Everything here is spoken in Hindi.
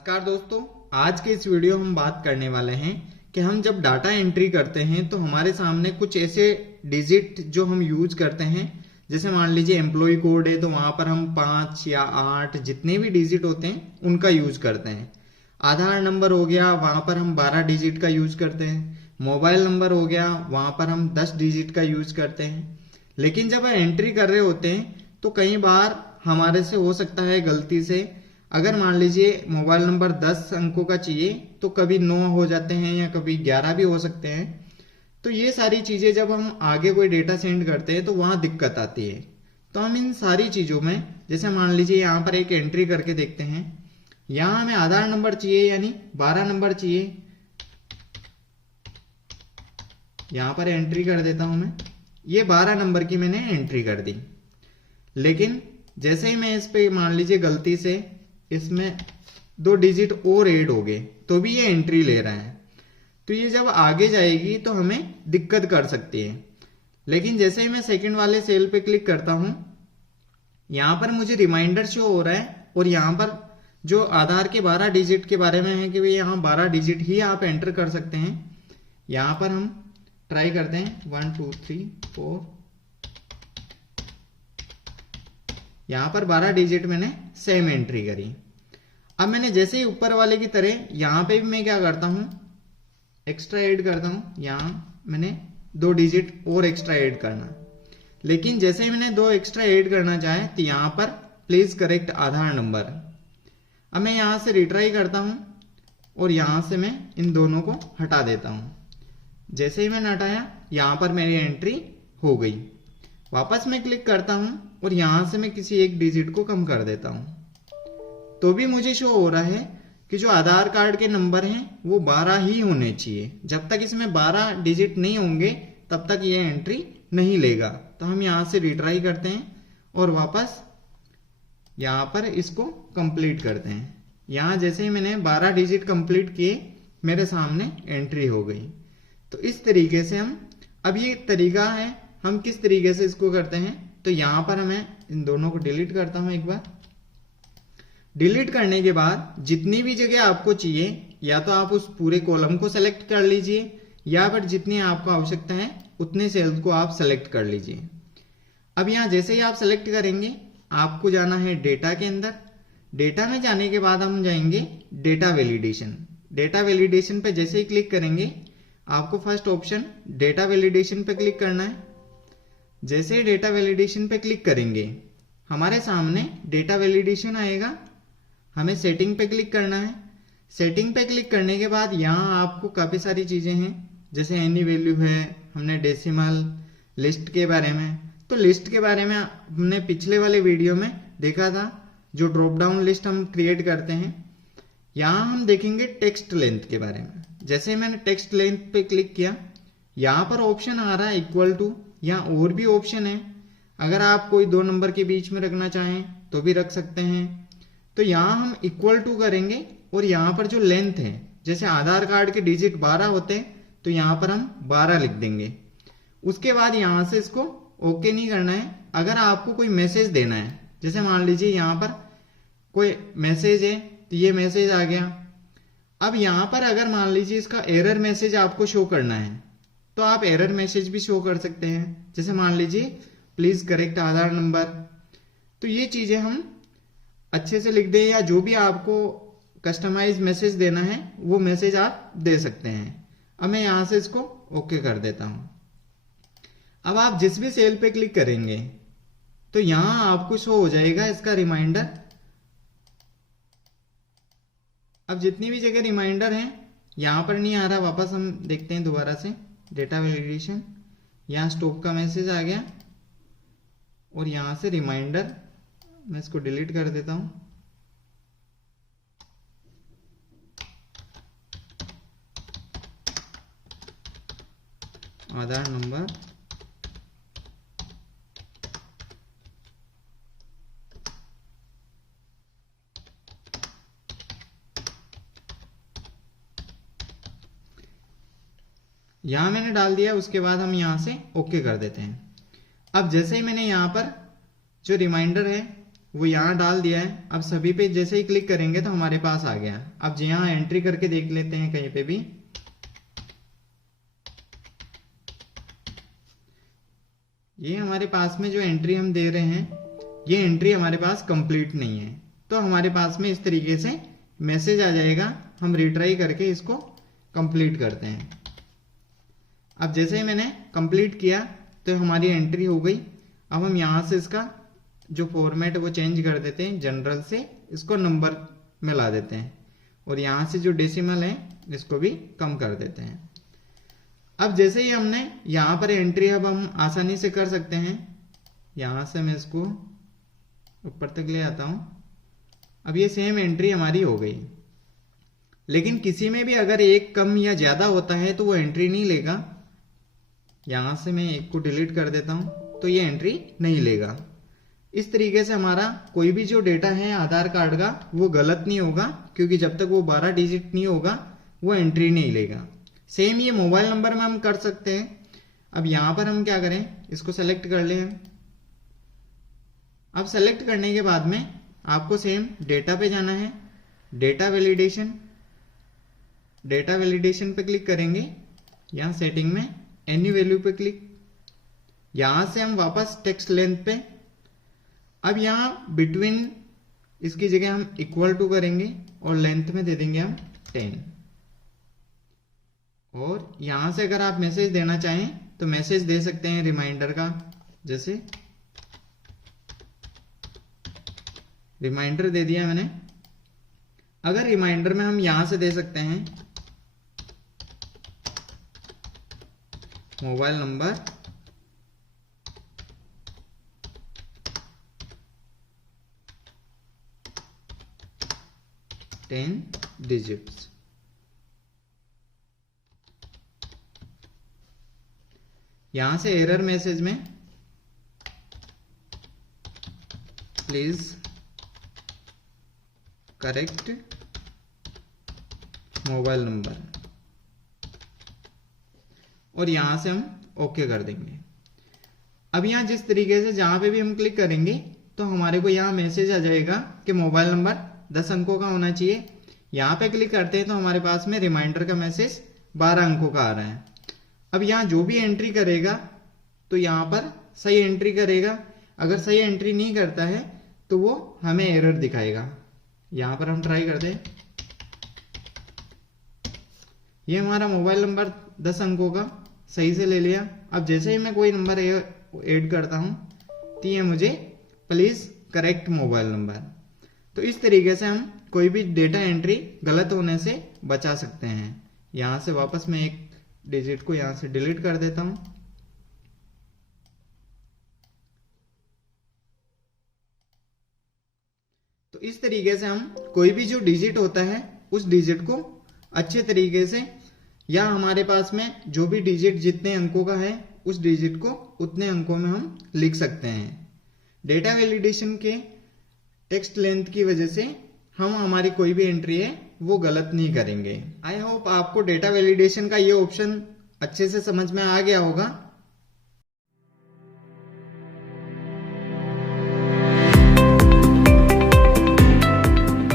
नमस्कार दोस्तों, आज के इस वीडियो हम बात करने वाले हैं कि हम जब डाटा एंट्री करते हैं तो हमारे सामने कुछ ऐसे डिजिट जो हम यूज करते हैं। जैसे मान लीजिए एम्प्लॉय कोड है तो वहां पर हम 5 या 8 जितने भी डिजिट होते हैं उनका यूज करते हैं। आधार नंबर हो गया, वहां पर हम 12 डिजिट का यूज करते हैं। मोबाइल नंबर हो गया, वहां पर हम 10 डिजिट का यूज करते हैं। लेकिन जब एंट्री कर रहे होते हैं तो कई बार हमारे से हो सकता है गलती से, अगर मान लीजिए मोबाइल नंबर 10 अंकों का चाहिए तो कभी 9 हो जाते हैं या कभी 11 भी हो सकते हैं। तो ये सारी चीजें जब हम आगे कोई डेटा सेंड करते हैं तो वहां दिक्कत आती है। तो हम इन सारी चीजों में, जैसे मान लीजिए यहाँ पर एक एंट्री करके देखते हैं। यहाँ हमें आधार नंबर चाहिए यानी 12 नंबर चाहिए। यहाँ पर एंट्री कर देता हूं मैं, ये 12 नंबर की मैंने एंट्री कर दी। लेकिन जैसे ही मैं इस पे मान लीजिए गलती से इसमें 2 डिजिट और ऐड हो गए तो भी ये एंट्री ले रहा है। तो ये जब आगे जाएगी तो हमें दिक्कत कर सकती है। लेकिन जैसे ही मैं सेकंड वाले सेल पे क्लिक करता हूं, यहां पर मुझे रिमाइंडर शो हो रहा है और यहां पर जो आधार के 12 डिजिट के बारे में है कि भाई यहाँ 12 डिजिट ही आप एंटर कर सकते हैं। यहां पर हम ट्राई करते हैं 1 2 3 4। यहां पर 12 डिजिट मैंने सेम एंट्री करी। अब मैंने जैसे ही ऊपर वाले की तरह यहां पे भी मैं क्या करता हूं, एक्स्ट्रा ऐड करता हूं। यहां मैंने 2 डिजिट और एक्स्ट्रा ऐड करना। लेकिन जैसे ही मैंने 2 एक्स्ट्रा ऐड करना चाहे तो यहां पर प्लीज करेक्ट आधार नंबर। अब मैं यहां से रिट्राई करता हूं और यहां से मैं इन दोनों को हटा देता हूं। जैसे ही मैंने हटाया यहां पर मेरी एंट्री हो गई। वापस मैं क्लिक करता हूं और यहां से मैं किसी एक डिजिट को कम कर देता हूं तो भी मुझे शो हो रहा है कि जो आधार कार्ड के नंबर हैं वो 12 ही होने चाहिए। जब तक इसमें 12 डिजिट नहीं होंगे तब तक ये एंट्री नहीं लेगा। तो हम यहां से रिट्राई करते हैं और वापस यहां पर इसको कंप्लीट करते हैं। यहां जैसे ही मैंने 12 डिजिट कंप्लीट किए मेरे सामने एंट्री हो गई। तो इस तरीके से हम, अब ये तरीका है हम किस तरीके से इसको करते हैं। तो यहां पर मैं इन दोनों को डिलीट करता हूं। एक बार डिलीट करने के बाद जितनी भी जगह आपको चाहिए या तो आप उस पूरे कॉलम को सेलेक्ट कर लीजिए या फिर जितनी आपको आवश्यकता है उतने सेल्स को आप सेलेक्ट कर लीजिए। अब यहां जैसे ही आप सेलेक्ट करेंगे आपको जाना है डेटा के अंदर। डेटा में जाने के बाद हम जाएंगे डेटा वैलिडेशन। डेटा वैलिडेशन पे जैसे ही क्लिक करेंगे आपको फर्स्ट ऑप्शन डेटा वैलिडेशन पे क्लिक करना है। जैसे ही डेटा वैलिडेशन पे क्लिक करेंगे हमारे सामने डेटा वैलिडेशन आएगा। हमें सेटिंग पे क्लिक करना है। सेटिंग पे क्लिक करने के बाद यहाँ आपको काफी सारी चीजें हैं, जैसे एनी वैल्यू है, हमने डेसिमल, लिस्ट के बारे में। तो लिस्ट के बारे में हमने पिछले वाले वीडियो में देखा था, जो ड्रॉप डाउन लिस्ट हम क्रिएट करते हैं। यहाँ हम देखेंगे टेक्स्ट लेंथ के बारे में। जैसे मैंने टेक्स्ट लेंथ पे क्लिक किया, यहाँ पर ऑप्शन आ रहा है इक्वल टू। यहाँ और भी ऑप्शन है, अगर आप कोई 2 नंबर के बीच में रखना चाहें तो भी रख सकते हैं। तो यहाँ हम इक्वल टू करेंगे और यहाँ पर जो लेंथ है, जैसे आधार कार्ड के डिजिट 12 होते हैं तो यहाँ पर हम 12 लिख देंगे। उसके बाद यहाँ से इसको ओके नहीं करना है। अगर आपको कोई मैसेज देना है, जैसे मान लीजिए यहाँ पर कोई मैसेज है तो ये मैसेज आ गया। अब यहाँ पर अगर मान लीजिए इसका एरर मैसेज आपको शो करना है तो आप एरर मैसेज भी शो कर सकते हैं। जैसे मान लीजिए प्लीज करेक्ट आधार नंबर। तो ये चीजें हम अच्छे से लिख दें या जो भी आपको कस्टमाइज मैसेज देना है वो मैसेज आप दे सकते हैं। अब मैं यहां से इसको ओके कर देता हूं। अब आप जिस भी सेल पे क्लिक करेंगे तो यहां आपको शो हो जाएगा इसका रिमाइंडर। अब जितनी भी जगह रिमाइंडर है यहां पर नहीं आ रहा। वापस हम देखते हैं दोबारा से डेटा वैलिडेशन। यहां स्टॉप का मैसेज आ गया और यहां से रिमाइंडर, मैं इसको डिलीट कर देता हूं। आधार नंबर यहां मैंने डाल दिया। उसके बाद हम यहां से ओके कर देते हैं। अब जैसे ही मैंने यहां पर जो रिमाइंडर है वो यहाँ डाल दिया है। अब सभी पे जैसे ही क्लिक करेंगे तो हमारे पास आ गया। अब यहाँ एंट्री करके देख लेते हैं कहीं पे भी। ये हमारे पास में जो एंट्री हम दे रहे हैं, ये एंट्री हमारे पास कंप्लीट नहीं है, तो हमारे पास में इस तरीके से मैसेज आ जाएगा। हम रिट्राई करके इसको कंप्लीट करते हैं। अब जैसे ही मैंने कंप्लीट किया तो हमारी एंट्री हो गई। अब हम यहाँ से इसका जो फॉर्मेट है वो चेंज कर देते हैं, जनरल से इसको नंबर में ला देते हैं, और यहाँ से जो डेसिमल है इसको भी कम कर देते हैं। अब जैसे ही हमने यहाँ पर एंट्री अब हम आसानी से कर सकते हैं। यहाँ से मैं इसको ऊपर तक ले आता हूँ। अब ये सेम एंट्री हमारी हो गई, लेकिन किसी में भी अगर एक कम या ज्यादा होता है तो वो एंट्री नहीं लेगा। यहां से मैं एक को डिलीट कर देता हूं तो ये एंट्री नहीं लेगा। इस तरीके से हमारा कोई भी जो डेटा है आधार कार्ड का वो गलत नहीं होगा, क्योंकि जब तक वो 12 डिजिट नहीं होगा वो एंट्री नहीं लेगा। सेम ये मोबाइल नंबर में हम कर सकते हैं। अब यहां पर हम क्या करें, इसको सेलेक्ट कर लें। अब सेलेक्ट करने के बाद में आपको सेम डेटा पे जाना है, डेटा वैलिडेशन। डेटा वैलिडेशन पे क्लिक करेंगे, यहां सेटिंग में एनी वैल्यू पे क्लिक। यहां से हम वापस टेक्स्ट लेंथ पे। अब यहां बिटवीन इसकी जगह हम इक्वल टू करेंगे और लेंथ में दे देंगे हम 10। और यहां से अगर आप मैसेज देना चाहें तो मैसेज दे सकते हैं रिमाइंडर का, जैसे रिमाइंडर दे दिया मैंने। अगर रिमाइंडर में हम यहां से दे सकते हैं मोबाइल नंबर 10 डिजिट्स। यहां से एरर मैसेज में प्लीज करेक्ट मोबाइल नंबर, और यहां से हम ओके कर देंगे। अब यहां जिस तरीके से जहां पे भी हम क्लिक करेंगे तो हमारे को यहां मैसेज आ जाएगा कि मोबाइल नंबर 10 अंकों का होना चाहिए। यहां पे क्लिक करते हैं तो हमारे पास में रिमाइंडर का मैसेज 12 अंकों का आ रहा है। अब यहां जो भी एंट्री करेगा तो यहां पर सही एंट्री करेगा। अगर सही एंट्री नहीं करता है तो वो हमें एरर दिखाएगा। यहां पर हम ट्राई करते हैं। ये हमारा मोबाइल नंबर 10 अंकों का सही से ले लिया। अब जैसे ही मैं कोई नंबर ऐड करता हूं तो ये मुझे प्लीज करेक्ट मोबाइल नंबर। तो इस तरीके से हम कोई भी डेटा एंट्री गलत होने से बचा सकते हैं। यहां से वापस मैं एक डिजिट को यहां से डिलीट कर देता हूं। तो इस तरीके से हम कोई भी जो डिजिट होता है उस डिजिट को अच्छे तरीके से, या हमारे पास में जो भी डिजिट जितने अंकों का है उस डिजिट को उतने अंकों में हम लिख सकते हैं। डेटा वैलिडेशन के टेक्स्ट लेंथ की वजह से हम हमारी कोई भी एंट्री है वो गलत नहीं करेंगे। आई होप आपको डेटा वैलिडेशन का ये ऑप्शन अच्छे से समझ में आ गया होगा।